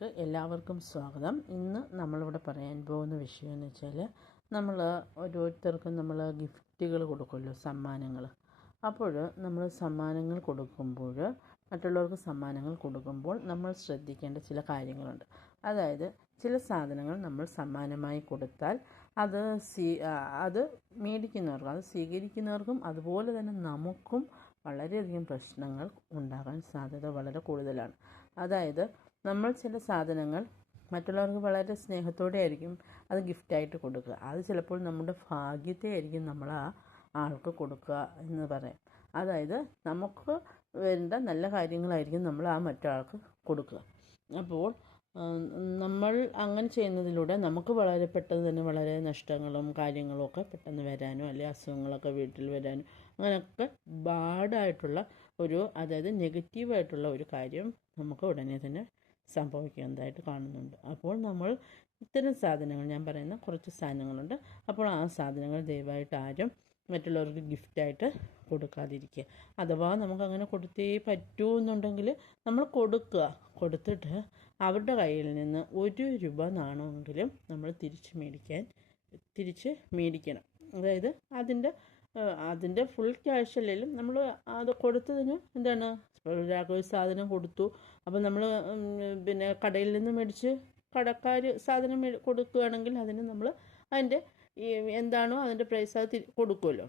എല്ലാവർക്കും സ്വാഗതം. ഇന്ന് നമ്മളിവിടെ പറയാൻ പോകുന്ന വിഷയം എന്ന് വെച്ചാൽ നമ്മൾ ഓരോരുത്തർക്കും നമ്മൾ ഗിഫ്റ്റുകൾ കൊടുക്കുമല്ലോ, സമ്മാനങ്ങൾ. അപ്പോൾ നമ്മൾ സമ്മാനങ്ങൾ കൊടുക്കുമ്പോൾ മറ്റുള്ളവർക്ക് സമ്മാനങ്ങൾ കൊടുക്കുമ്പോൾ നമ്മൾ ശ്രദ്ധിക്കേണ്ട ചില കാര്യങ്ങളുണ്ട്. അതായത് ചില സാധനങ്ങൾ നമ്മൾ സമ്മാനമായി കൊടുത്താൽ അത് മേടിക്കുന്നവർക്കും അത് സ്വീകരിക്കുന്നവർക്കും അതുപോലെ തന്നെ നമുക്കും വളരെയധികം പ്രശ്നങ്ങൾ ഉണ്ടാകാൻ സാധ്യത വളരെ കൂടുതലാണ്. അതായത് നമ്മൾ ചില സാധനങ്ങൾ മറ്റുള്ളവർക്ക് വളരെ സ്നേഹത്തോടെ ആയിരിക്കും അത് ഗിഫ്റ്റായിട്ട് കൊടുക്കുക. അത് ചിലപ്പോൾ നമ്മുടെ ഭാഗ്യത്തെ ആയിരിക്കും നമ്മൾ ആ ആൾക്ക് കൊടുക്കുക എന്ന് പറയാം. അതായത് നമുക്ക് വേണ്ട നല്ല കാര്യങ്ങളായിരിക്കും നമ്മൾ ആ മറ്റൊരാൾക്ക് കൊടുക്കുക. അപ്പോൾ നമ്മൾ അങ്ങനെ ചെയ്യുന്നതിലൂടെ നമുക്ക് വളരെ പെട്ടെന്ന് തന്നെ വളരെ നഷ്ടങ്ങളും കാര്യങ്ങളും ഒക്കെ പെട്ടെന്ന് വരാനും അല്ലെങ്കിൽ അസുഖങ്ങളൊക്കെ വീട്ടിൽ വരാനും അങ്ങനെയൊക്കെ ബാഡായിട്ടുള്ള അതായത് നെഗറ്റീവായിട്ടുള്ള ഒരു കാര്യം നമുക്ക് ഉടനെ തന്നെ സംഭവിക്കുന്നതായിട്ട് കാണുന്നുണ്ട്. അപ്പോൾ നമ്മൾ ഇത്തരം സാധനങ്ങൾ, ഞാൻ പറയുന്ന കുറച്ച് സാധനങ്ങളുണ്ട്, അപ്പോൾ ആ സാധനങ്ങൾ ദയവായിട്ട് ആരും മറ്റുള്ളവർക്ക് ഗിഫ്റ്റായിട്ട് കൊടുക്കാതിരിക്കുക. അഥവാ നമുക്കങ്ങനെ കൊടുത്തേ പറ്റൂ എന്നുണ്ടെങ്കിൽ നമ്മൾ കൊടുത്തിട്ട് അവരുടെ കയ്യിൽ നിന്ന് 1 രൂപ നാണമെങ്കിലും നമ്മൾ തിരിച്ച് മേടിക്കണം. അതായത് അതിൻ്റെ ഫുൾ ക്യാഷ് അല്ലെങ്കിലും നമ്മൾ അത് കൊടുത്തതിന് എന്താണ്, ഒരാൾക്ക് ഒരു സാധനം കൊടുത്തു, അപ്പോൾ നമ്മൾ പിന്നെ കടയിൽ നിന്ന് മേടിച്ച് കടക്കാർ സാധനം കൊടുക്കുകയാണെങ്കിൽ അതിന് നമ്മൾ അതിൻ്റെ എന്താണോ അതിൻ്റെ പ്രൈസ് അത് കൊടുക്കുമല്ലോ.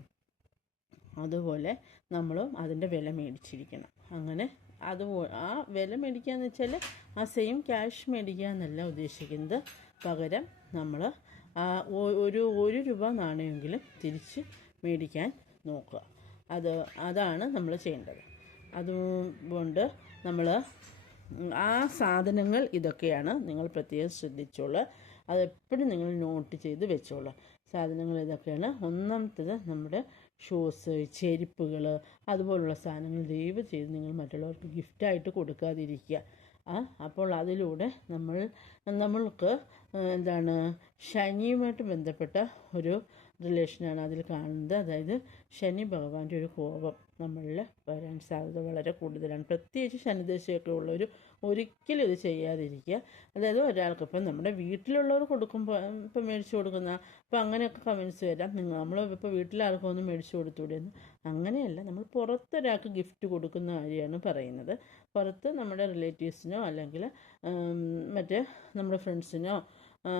അതുപോലെ നമ്മളും അതിൻ്റെ വില മേടിച്ചിരിക്കണം. അങ്ങനെ ആ വില മേടിക്കുക എന്ന് വെച്ചാൽ ആ സെയിം ക്യാഷ് മേടിക്കുക എന്നല്ല ഉദ്ദേശിക്കുന്നത്. പകരം നമ്മൾ ഒരു രൂപ നാണയമെങ്കിലും തിരിച്ച് മേടിക്കാൻ നോക്കുക. അതാണ് നമ്മൾ ചെയ്യേണ്ടത്. അതുകൊണ്ട് നമ്മൾ ആ സാധനങ്ങൾ ഇതൊക്കെയാണ്, നിങ്ങൾ പ്രത്യേകം ശ്രദ്ധിച്ചോളൂ. അതെപ്പോഴും നിങ്ങൾ നോട്ട് ചെയ്ത് വെച്ചോളൂ. സാധനങ്ങൾ ഇതൊക്കെയാണ്. ഒന്നാമത്തേത് നമ്മുടെ ഷൂസ്, ചെരുപ്പുകൾ, അതുപോലുള്ള സാധനങ്ങൾ ദയവ് ചെയ്ത് നിങ്ങൾ മറ്റുള്ളവർക്ക് ഗിഫ്റ്റായിട്ട് കൊടുക്കാതിരിക്കുക. അപ്പോൾ അതിലൂടെ നമ്മൾക്ക് എന്താണ്, ശനിയുമായിട്ട് ബന്ധപ്പെട്ട ഒരു റിലേഷനാണ് അതിൽ കാണുന്നത്. അതായത് ശനി ഭഗവാന്റെ ഒരു കോപം നമ്മളിൽ വരാൻ സാധ്യത വളരെ കൂടുതലാണ്. പ്രത്യേകിച്ച് ശനിദശയൊക്കെ ഉള്ളവർ ഒരിക്കലും ഇത് ചെയ്യാതിരിക്കുക. അതായത് ഒരാൾക്ക് ഇപ്പം നമ്മുടെ വീട്ടിലുള്ളവർ കൊടുക്കുമ്പോൾ ഇപ്പം മേടിച്ചു കൊടുക്കുന്ന ഇപ്പം അങ്ങനെയൊക്കെ കമൻസ് വരാം, നമ്മളിപ്പോൾ വീട്ടിലാർക്കും ഒന്നും മേടിച്ചു കൊടുത്തുകൂടെയെന്ന്. അങ്ങനെയല്ല, നമ്മൾ പുറത്തൊരാൾക്ക് ഗിഫ്റ്റ് കൊടുക്കുന്ന കാര്യമാണ് പറയുന്നത്. പുറത്ത് നമ്മുടെ റിലേറ്റീവ്സിനോ അല്ലെങ്കിൽ മറ്റേ നമ്മുടെ ഫ്രണ്ട്സിനോ,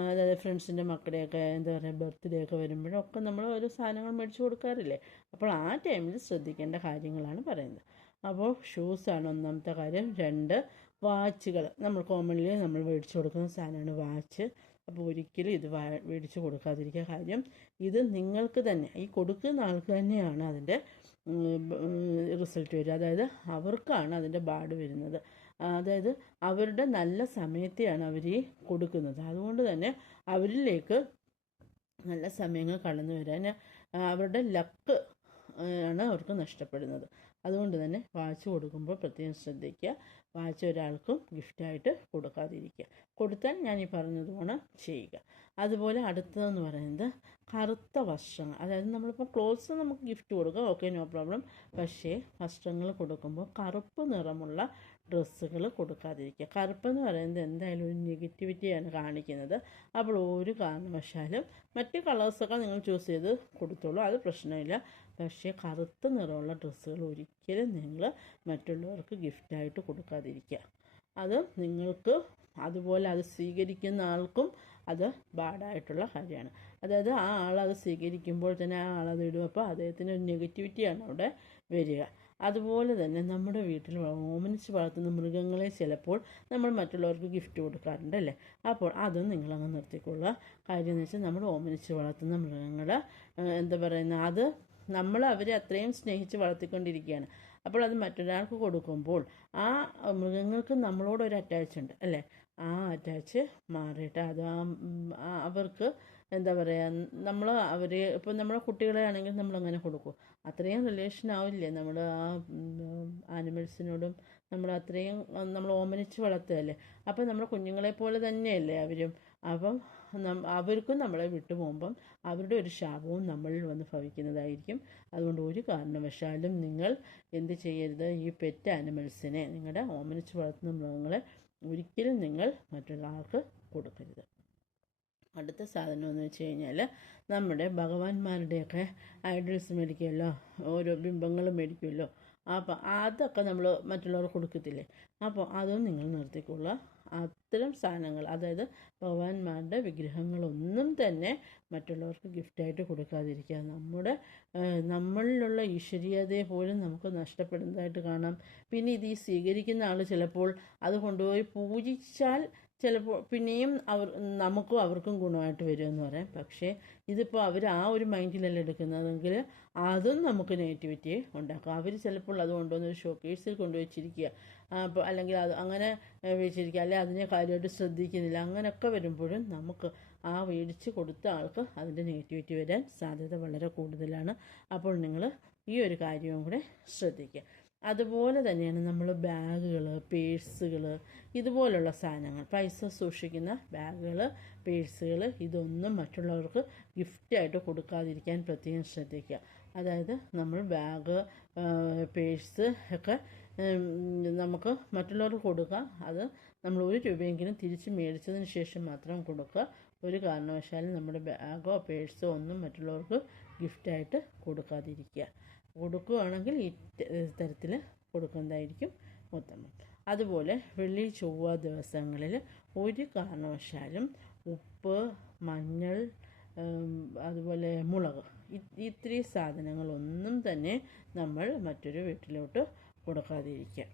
അതായത് ഫ്രണ്ട്സിൻ്റെ മക്കളുടെയൊക്കെ എന്താ പറയുക ബർത്ത്ഡേ ഒക്കെ വരുമ്പോഴൊക്കെ നമ്മൾ ഓരോ സാധനങ്ങൾ മേടിച്ച് കൊടുക്കാറില്ലേ. അപ്പോൾ ആ ടൈമിൽ ശ്രദ്ധിക്കേണ്ട കാര്യങ്ങളാണ് പറയുന്നത്. അപ്പോൾ ഷൂസാണ് ഒന്നാമത്തെ കാര്യം. 2 വാച്ചുകൾ, നമ്മൾ കോമൺലി നമ്മൾ മേടിച്ച് കൊടുക്കുന്ന സാധനമാണ് വാച്ച്. അപ്പോൾ ഒരിക്കലും ഇത് മേടിച്ച് കൊടുക്കാതിരിക്കുക. കാര്യം ഇത് നിങ്ങൾക്ക് തന്നെ, ഈ കൊടുക്കുന്ന ആൾക്ക് തന്നെയാണ് അതിൻ്റെ റിസൾട്ട് വരിക. അതായത് അവർക്കാണ് അതിൻ്റെ ബാഡ് വരുന്നത്. അതായത് അവരുടെ നല്ല സമയത്തെയാണ് അവർ കൊടുക്കുന്നത്. അതുകൊണ്ട് തന്നെ അവരിലേക്ക് നല്ല സമയങ്ങൾ കടന്നു വരാൻ അവരുടെ ലക്ക് ആണ് അവർക്ക് നഷ്ടപ്പെടുന്നത്. അതുകൊണ്ട് തന്നെ വാച്ച് കൊടുക്കുമ്പോൾ പ്രത്യേകം ശ്രദ്ധിക്കുക. വാച്ച് ഒരാൾക്കും ഗിഫ്റ്റായിട്ട് കൊടുക്കാതിരിക്കുക. കൊടുത്താൽ ഞാൻ ഈ പറഞ്ഞതുപോലെ ചെയ്യുക. അതുപോലെ അടുത്തതെന്ന് പറയുന്നത് കറുത്ത വസ്ത്രങ്ങൾ. അതായത് നമ്മളിപ്പോൾ ക്ലോത്ത്സ് നമുക്ക് ഗിഫ്റ്റ് കൊടുക്കാം, ഓക്കെ, നോ പ്രോബ്ലം. പക്ഷേ വസ്ത്രങ്ങൾ കൊടുക്കുമ്പോൾ കറുപ്പ് നിറമുള്ള ഡ്രസ്സുകൾ കൊടുക്കാതിരിക്കുക. കറുപ്പെന്ന് പറയുന്നത് എന്തായാലും ഒരു നെഗറ്റിവിറ്റിയാണ് കാണിക്കുന്നത്. അപ്പോൾ ഒരു കാരണവശാലും മറ്റ് കളേഴ്സൊക്കെ നിങ്ങൾ ചൂസ് ചെയ്ത് കൊടുത്തോളൂ, അത് പ്രശ്നമില്ല. പക്ഷേ കറുത്ത നിറമുള്ള ഡ്രസ്സുകൾ ഒരിക്കലും നിങ്ങൾ മറ്റുള്ളവർക്ക് ഗിഫ്റ്റായിട്ട് കൊടുക്കാതിരിക്കുക. അത് നിങ്ങൾക്ക് അതുപോലെ അത് സ്വീകരിക്കുന്ന ആൾക്കും അത് ബാഡായിട്ടുള്ള കാര്യമാണ്. അതായത് ആ ആളത് സ്വീകരിക്കുമ്പോൾ തന്നെ ആ ആളത് ഇടും, അപ്പോൾ അദ്ദേഹത്തിന് ഒരു നെഗറ്റിവിറ്റിയാണ് അവിടെ വരിക. അതുപോലെ തന്നെ നമ്മുടെ വീട്ടിൽ ഓമനിച്ച് വളർത്തുന്ന മൃഗങ്ങളെ ചിലപ്പോൾ നമ്മൾ മറ്റുള്ളവർക്ക് ഗിഫ്റ്റ് കൊടുക്കാറുണ്ട് അല്ലേ. അപ്പോൾ അതും നിങ്ങളങ്ങ് നിർത്തിക്കൊള്ളുക. കാര്യം എന്ന് വെച്ചാൽ നമ്മൾ ഓമനിച്ച് വളർത്തുന്ന മൃഗങ്ങൾ എന്താ പറയുന്നത്, അത് നമ്മൾ അവരെ അത്രയും സ്നേഹിച്ച് വളർത്തിക്കൊണ്ടിരിക്കുകയാണ്. അപ്പോൾ അത് മറ്റൊരാൾക്ക് കൊടുക്കുമ്പോൾ ആ മൃഗങ്ങൾക്ക് നമ്മളോടൊരു അറ്റാച്ച് ഉണ്ട് അല്ലേ. ആ അറ്റാച്ച് മാറിയിട്ട് അത് അവർക്ക് എന്താ പറയുക, അവരെ ഇപ്പോൾ നമ്മുടെ കുട്ടികളെ ആണെങ്കിൽ നമ്മളങ്ങനെ കൊടുക്കും. അത്രയും റിലേഷൻ ആവില്ലേ നമ്മൾ ആ ആനിമൽസിനോടും. നമ്മൾ അത്രയും നമ്മൾ ഓമനിച്ച് വളർത്തുകയല്ലേ. അപ്പോൾ നമ്മുടെ കുഞ്ഞുങ്ങളെ പോലെ തന്നെയല്ലേ അവരും. അപ്പം അവർക്കും നമ്മളെ വിട്ടു പോകുമ്പം അവരുടെ ഒരു ശാപവും നമ്മളിൽ വന്ന് ഭവിക്കുന്നതായിരിക്കും. അതുകൊണ്ട് ഒരു കാരണവശാലും നിങ്ങൾ എന്ത് ചെയ്യരുത്, ഈ പെറ്റ് ആനിമൽസിനെ, നിങ്ങളുടെ ഓമനിച്ച് വളർത്തുന്ന മൃഗങ്ങളെ ഒരിക്കലും നിങ്ങൾ മറ്റുള്ള ആൾക്ക് കൊടുക്കരുത്. അടുത്ത സാധനം എന്ന് വെച്ച് കഴിഞ്ഞാൽ, നമ്മുടെ ഭഗവാന്മാരുടെയൊക്കെ ഐഡൽസ് മേടിക്കുമല്ലോ, ഓരോ ബിംബങ്ങൾ മേടിക്കുമല്ലോ. അപ്പോൾ അതൊക്കെ നമ്മൾ മറ്റുള്ളവർക്ക് കൊടുക്കത്തില്ലേ? അപ്പോൾ അതും നിങ്ങൾ നിർത്തിക്കൊള്ളുക. അത്തരം സാധനങ്ങൾ, അതായത് ഭഗവാന്മാരുടെ വിഗ്രഹങ്ങളൊന്നും തന്നെ മറ്റുള്ളവർക്ക് ഗിഫ്റ്റായിട്ട് കൊടുക്കാതിരിക്കുക. നമ്മളിലുള്ള ഈശ്വരീയതയെ പോലും നമുക്ക് നഷ്ടപ്പെടുന്നതായിട്ട് കാണാം. പിന്നെ ഇത് ഈ സ്വീകരിക്കുന്ന ആൾ ചിലപ്പോൾ അത് കൊണ്ടുപോയി പൂജിച്ചാൽ ചിലപ്പോൾ പിന്നെയും നമുക്കും അവർക്കും ഗുണമായിട്ട് വരുമെന്ന് പറയാം. പക്ഷേ ഇതിപ്പോൾ അവർ ആ ഒരു മൈൻഡിലല്ല എടുക്കുന്നതെങ്കിൽ അതും നമുക്ക് നെഗറ്റിവിറ്റിയെ ഉണ്ടാക്കും. അവർ ചിലപ്പോൾ അത് കൊണ്ടുവന്ന് ഒരു ഷോക്കേസിൽ കൊണ്ടുവച്ചിരിക്കുക, അപ്പോൾ അല്ലെങ്കിൽ അത് അങ്ങനെ വെച്ചിരിക്കുക, അല്ലെങ്കിൽ അതിനെ കാര്യമായിട്ട് ശ്രദ്ധിക്കുന്നില്ല. അങ്ങനെയൊക്കെ വരുമ്പോഴും നമുക്ക് ആ മേടിച്ച് കൊടുത്ത ആൾക്ക് അതിൻ്റെ നെഗറ്റിവിറ്റി വരാൻ സാധ്യത വളരെ കൂടുതലാണ്. അപ്പോൾ നിങ്ങൾ ഈ ഒരു കാര്യവും കൂടെ ശ്രദ്ധിക്കുക. അതുപോലെ തന്നെയാണ് നമ്മൾ ബാഗുകൾ, പേഴ്സുകൾ, ഇതുപോലുള്ള സാധനങ്ങൾ, പൈസ സൂക്ഷിക്കുന്ന ബാഗുകൾ, പേഴ്സുകൾ, ഇതൊന്നും മറ്റുള്ളവർക്ക് ഗിഫ്റ്റായിട്ട് കൊടുക്കാതിരിക്കാൻ പ്രത്യേകം ശ്രദ്ധിക്കുക. അതായത് നമ്മൾ ബാഗ്, പേഴ്സ് ഒക്കെ നമുക്ക് മറ്റുള്ളവർക്ക് കൊടുക്കാം. അത് നമ്മൾ 1 രൂപയെങ്കിലും തിരിച്ച് മേടിച്ചതിന് ശേഷം മാത്രം കൊടുക്കുക. ഒരു കാരണവശാലും നമ്മുടെ ബാഗോ പേഴ്സോ ഒന്നും മറ്റുള്ളവർക്ക് ഗിഫ്റ്റായിട്ട് കൊടുക്കാതിരിക്കുക. കൊടുക്കുകയാണെങ്കിൽ ഈ തരത്തിൽ കൊടുക്കുന്നതായിരിക്കും ഉത്തമം. അതുപോലെ വെള്ളി ചൊവ്വ ദിവസങ്ങളിൽ ഒരു കാരണവശാലും ഉപ്പ്, മഞ്ഞൾ, അതുപോലെ മുളക്, ഇത്രയും സാധനങ്ങളൊന്നും തന്നെ നമ്മൾ മറ്റൊരു വീട്ടിലോട്ട് കൊടുക്കാതിരിക്കുക.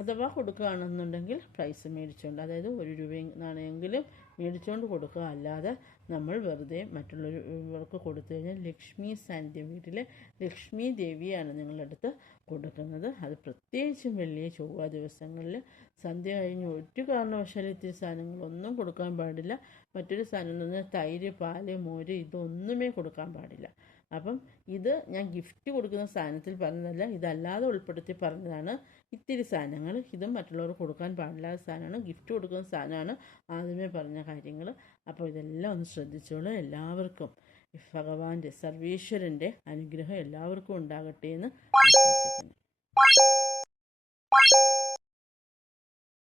അഥവാ കൊടുക്കുകയാണെന്നുണ്ടെങ്കിൽ പ്രൈസ് മേടിച്ചുകൊണ്ട്, അതായത് 1 രൂപ നാണയമെങ്കിലും മേടിച്ചുകൊണ്ട് കൊടുക്കുക. അല്ലാതെ നമ്മൾ വെറുതെ മറ്റുള്ളവർക്ക് കൊടുത്തു കഴിഞ്ഞാൽ ലക്ഷ്മി സാന്നിധ്യം, വീട്ടിലെ ലക്ഷ്മി ദേവിയാണ് നിങ്ങളുടെ അടുത്ത് കൊടുക്കുന്നത്. അത് പ്രത്യേകിച്ചും വെള്ളി ചൊവ്വ ദിവസങ്ങളിൽ സന്ധ്യ കഴിഞ്ഞ് ഒരു കാരണവശാലും ഇത്തിരി സാധനങ്ങളൊന്നും കൊടുക്കാൻ പാടില്ല. മറ്റൊരു സാധനം എന്ന് പറഞ്ഞാൽ തൈര്, പാല്, മോര്, ഇതൊന്നുമേ കൊടുക്കാൻ പാടില്ല. അപ്പം ഇത് ഞാൻ ഗിഫ്റ്റ് കൊടുക്കുന്ന സാധനത്തിൽ പറഞ്ഞതല്ല, ഇതല്ലാതെ ഉൾപ്പെടുത്തി പറഞ്ഞതാണ്. ഇത്തിരി സാധനങ്ങൾ, ഇതും മറ്റുള്ളവർക്ക് കൊടുക്കാൻ പാടില്ലാത്ത സാധനമാണ്, ഗിഫ്റ്റ് കൊടുക്കുന്ന സാധനമാണ് ആദ്യമേ പറഞ്ഞ കാര്യങ്ങൾ. അപ്പോൾ ഇതെല്ലാം ഒന്ന് ശ്രദ്ധിച്ചോളൂ. എല്ലാവർക്കും ഭഗവാന്റെ, സർവീശ്വരൻ്റെ അനുഗ്രഹം എല്ലാവർക്കും ഉണ്ടാകട്ടെ എന്ന് ആശംസിക്കുന്നു.